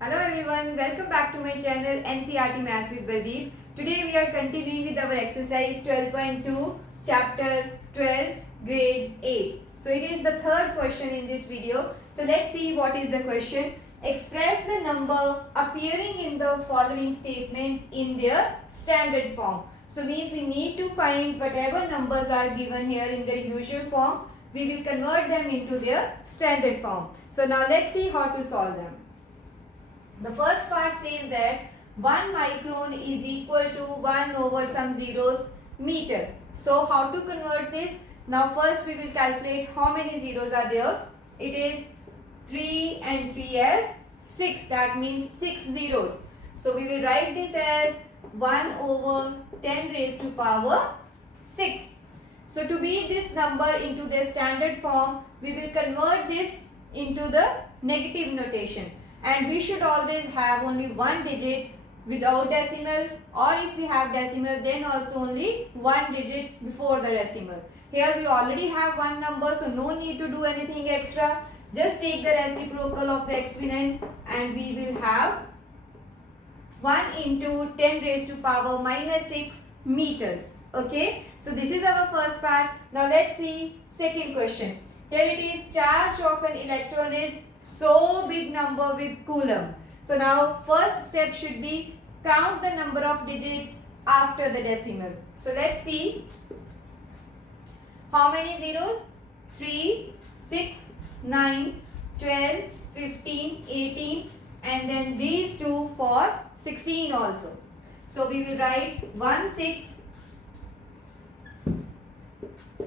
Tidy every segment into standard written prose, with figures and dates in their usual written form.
Hello everyone, welcome back to my channel NCRT Maths with Pradeep. Today we are continuing with our exercise 12.2 chapter 12 grade 8. So it is the third question in this video. So let's see what is the question. Express the number appearing in the following statements in their standard form. So means we need to find whatever numbers are given here in their usual form. We will convert them into their standard form. So now let's see how to solve them. The first part says that 1 micron is equal to 1 over some zeros meter. So how to convert this? Now first we will calculate how many zeros are there. It is 3 and 3 as 6. That means 6 zeros. So we will write this as 1 over 10 raised to power 6. So to beat this number into the standard form, we will convert this into the negative notation. And we should always have only one digit without decimal, or if we have decimal then also only one digit before the decimal. Here we already have one number, so no need to do anything extra. Just take the reciprocal of the exponent and we will have 1 into 10 raised to power minus 6 meters. Okay, so this is our first part. Now let's see second question. Here it is, charge of an electron is so big number with coulomb. So now first step should be count the number of digits after the decimal. So let's see how many zeros. 3, 6, 9, 12, 15, 18 and then these two for 16 also. So we will write 1, 6,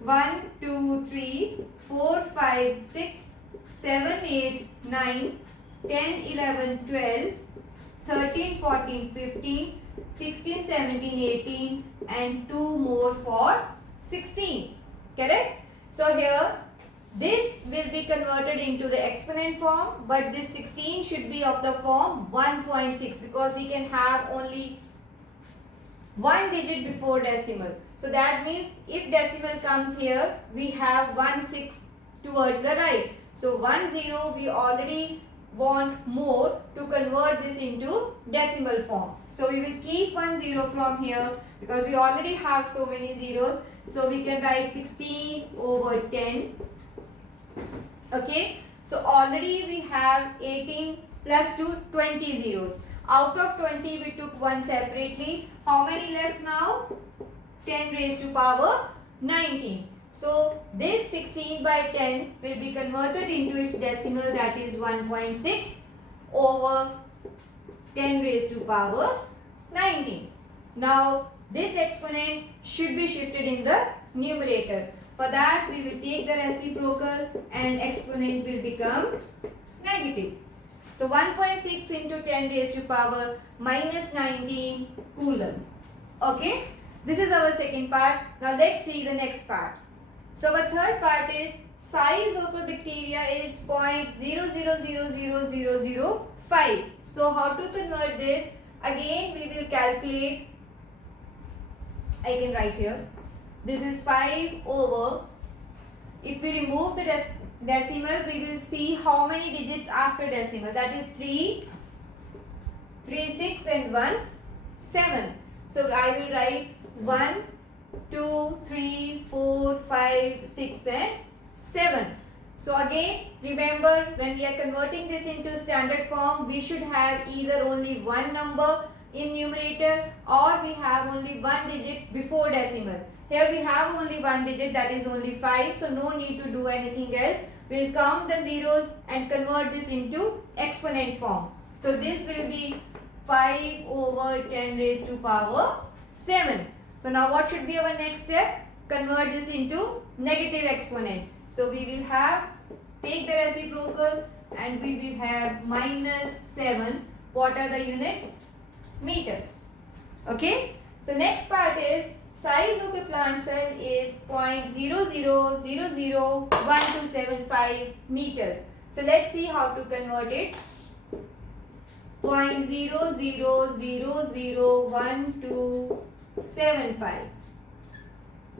1, 2, 3, 4, 5, 6, 7, 8, 9, 10, 11, 12, 13, 14, 15, 16, 17, 18 and 2 more for 16. Correct? So here this will be converted into the exponent form, but this 16 should be of the form 1.6 because we can have only one digit before decimal. So that means if decimal comes here, we have 1 6 towards the right. So 1 0 we already want more to convert this into decimal form. So we will keep 1 0 from here because we already have so many zeros. So we can write 16 over 10. Okay. So already we have 18 plus 2, 20 zeros. Out of 20 we took one separately. How many left now? 10 raised to power 19. So this 16 by 10 will be converted into its decimal, that is 1.6 over 10 raised to power 19. Now this exponent should be shifted in the numerator. For that we will take the reciprocal and exponent will become negative. So 1.6 into 10 raised to power minus 19 coulomb. Okay. This is our second part. Now let's see the next part. So our third part is size of a bacteria is 0.0000005. So how to convert this? Again we will calculate. I can write here. This is 5 over. If we remove the decimal, we will see how many digits after decimal. That is 3, 6 and 1, 7. So I will write 1, 2, 3, 4, 5, 6 and 7. So again remember, when we are converting this into standard form, we should have either only one number in numerator or we have only one digit before decimal. Here we have only one digit, that is only 5. So no need to do anything else. We will count the zeros and convert this into exponent form. So this will be 5 over 10 raised to power 7. So now what should be our next step? Convert this into negative exponent. So we will have, take the reciprocal and we will have minus 7. What are the units? Meters. Okay. So next part is size of a plant cell is 0.00001275 meters. So let's see how to convert it. 0.00001275.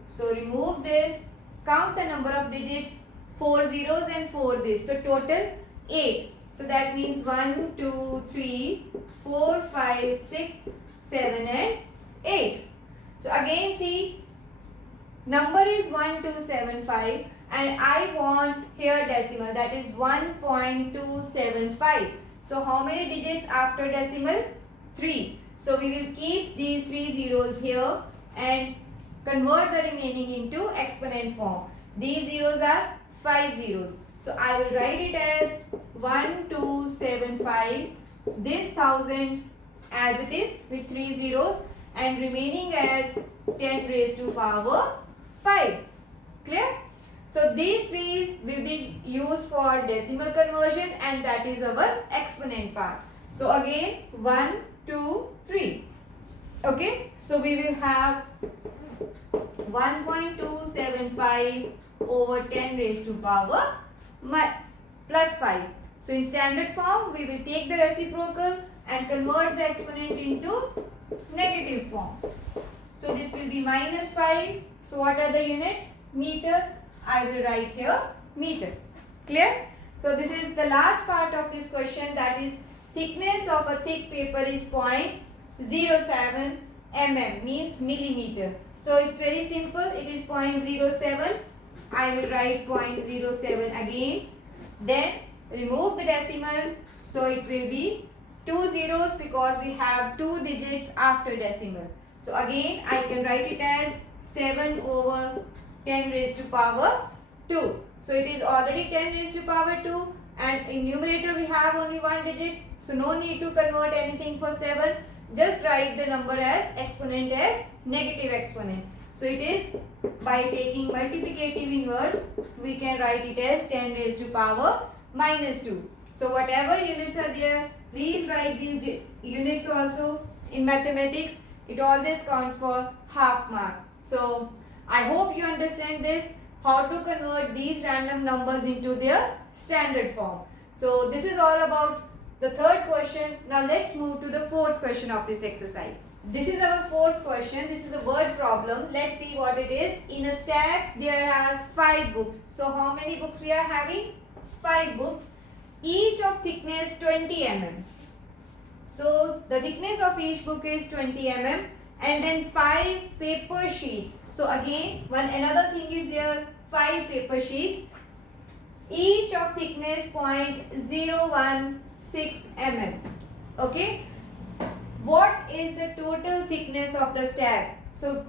So remove this. Count the number of digits. 4 zeros and 4 this. So total 8. So that means 1, 2, 3, 4, 5, 6, 7 and 8. So again see, number is 1275 and I want here decimal, that is 1.275. So how many digits after decimal? 3. So we will keep these 3 zeros here and convert the remaining into exponent form. These zeros are 5 zeros. So I will write it as 1275, this 1000 as it is with 3 zeros and remaining as 10 raised to power 5. Clear? So these three will be used for decimal conversion and that is our exponent part. So again 1, 2, 3. Okay. So we will have 1.275 over 10 raised to power plus 5. So in standard form we will take the reciprocal and convert the exponent into negative form. So this will be minus 5. So what are the units? Meter. I will write here meter. Clear? So this is the last part of this question, that is thickness of a thick paper is 0.07 mm, means millimeter. So it's very simple. It is 0.07. I will write 0.07 again. Then remove the decimal. So it will be 2 zeros because we have 2 digits after decimal. So again I can write it as 7 over 10 raised to power 2. So it is already 10 raised to power 2 and in numerator we have only 1 digit. So no need to convert anything for 7. Just write the number as exponent as negative exponent. So it is by taking multiplicative inverse we can write it as 10 raised to power minus 2. So whatever units are there, please write these units also. In mathematics it always counts for half mark. So I hope you understand this, how to convert these random numbers into their standard form. So this is all about the third question. Now let's move to the fourth question of this exercise. This is our fourth question. This is a word problem. Let's see what it is. In a stack there are 5 books. So how many books we are having? 5 books. Each of thickness 20 mm. So the thickness of each book is 20 mm and then 5 paper sheets. So again another thing is there, 5 paper sheets, each of thickness 0.016 mm. Okay. What is the total thickness of the stack? So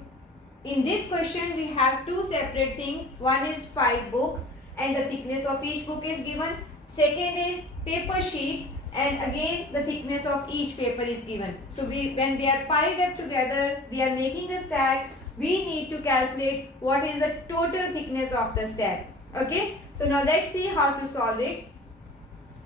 in this question we have two separate things. One is 5 books and the thickness of each book is given. Second is paper sheets and again the thickness of each paper is given. So when they are piled up together, they are making a stack. We need to calculate what is the total thickness of the stack. Okay. So now let's see how to solve it.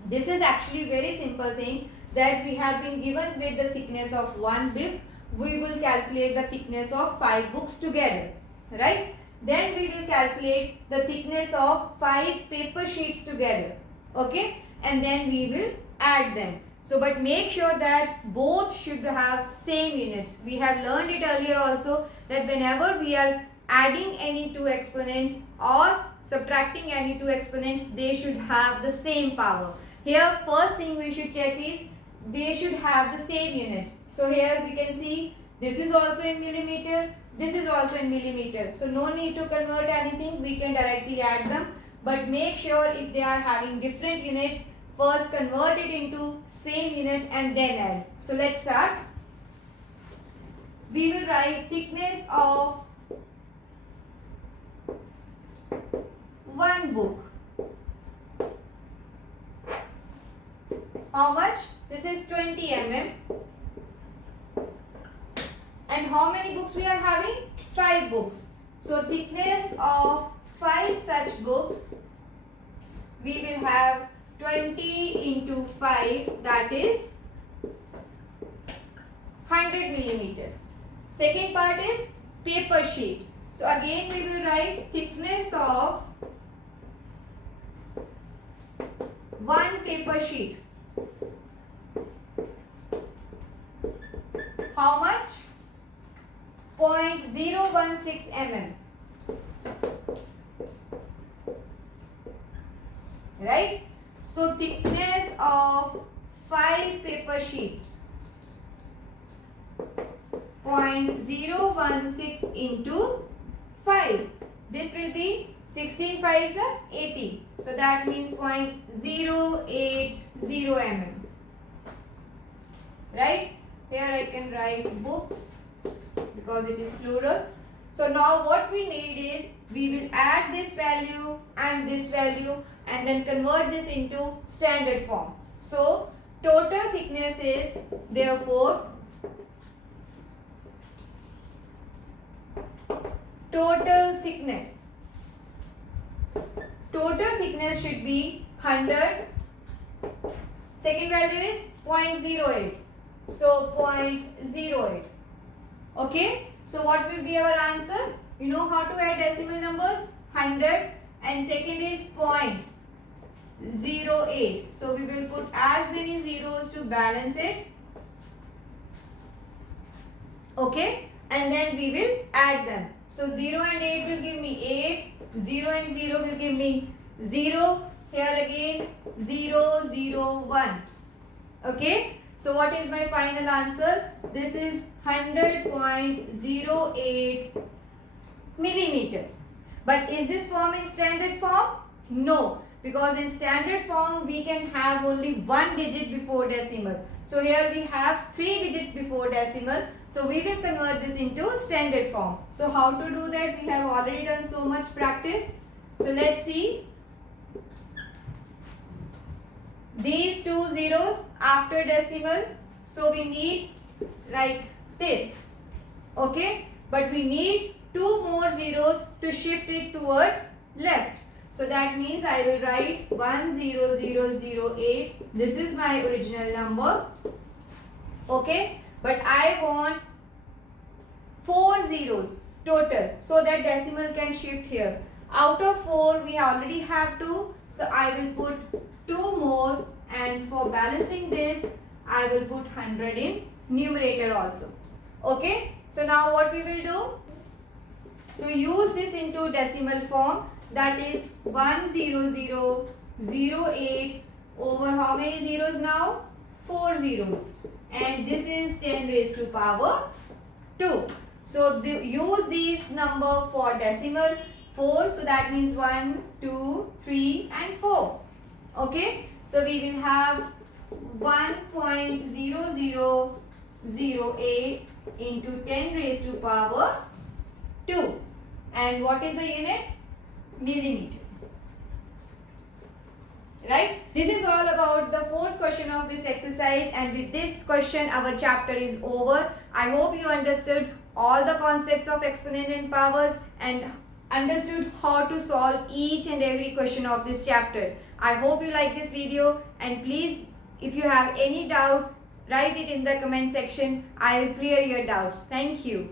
This is actually very simple thing, that we have been given with the thickness of 1 book. We will calculate the thickness of 5 books together. Right. Then we will calculate the thickness of 5 paper sheets together. Okay. And then we will add them. So but make sure that both should have same units. We have learned it earlier also, that whenever we are adding any two exponents or subtracting any two exponents, they should have the same power. Here first thing we should check is they should have the same units. So here we can see this is also in millimeter, this is also in millimeter. So no need to convert anything, we can directly add them. But make sure if they are having different units, first convert it into same unit and then add. So let's start. We will write thickness of 1 book. How much? This is 20 mm. And how many books we are having? 5 books. So thickness of 5 such books, we will have 20 into 5, that is 100 millimeters. Second part is paper sheet. So again we will write thickness of 1 paper sheet. How much? 0.016 mm. Right? So thickness of 5 paper sheets. 0.016 into 5. This will be 16 5s are 80. So that means 0.080 mm. Right? Here I can write books because it is plural. So now what we need is we will add this value and then convert this into standard form. So total thickness is therefore total thickness should be 100. Second value is 0.08. So 0.08. Okay. So what will be our answer? You know how to add decimal numbers? 100 and second is 0.08. So we will put as many zeros to balance it. Okay. And then we will add them. So 0 and 8 will give me 8. 0 and 0 will give me 0. Here again 0, 0, 1. Okay. So what is my final answer? This is 100.08 millimeter. But is this form in standard form? No. Because in standard form we can have only one digit before decimal. So here we have 3 digits before decimal. So we will convert this into standard form. So how to do that? We have already done so much practice. So let's see. These 2 zeros after decimal. So we need like this. Okay. But we need 2 more zeros to shift it towards left. So that means I will write 10008. This is my original number. Okay. But I want 4 zeros total so that decimal can shift here. Out of 4 we already have 2. So I will put 2 more, and for balancing this I will put 100 in numerator also. Okay. So now what we will do? So use this into decimal form, that is 10008 over how many zeros now? 4 zeros. And this is 10 raised to power 2. So use these number for decimal 4. So that means 1, 2, 3 and 4. Okay. So we will have 1.0008 into 10 raised to power 2. And what is the unit? Millimeter. Right? This is all about the fourth question of this exercise, and with this question our chapter is over. I hope you understood all the concepts of exponent and powers and understood how to solve each and every question of this chapter. I hope you like this video, and please, if you have any doubt, write it in the comment section. I will clear your doubts. Thank you.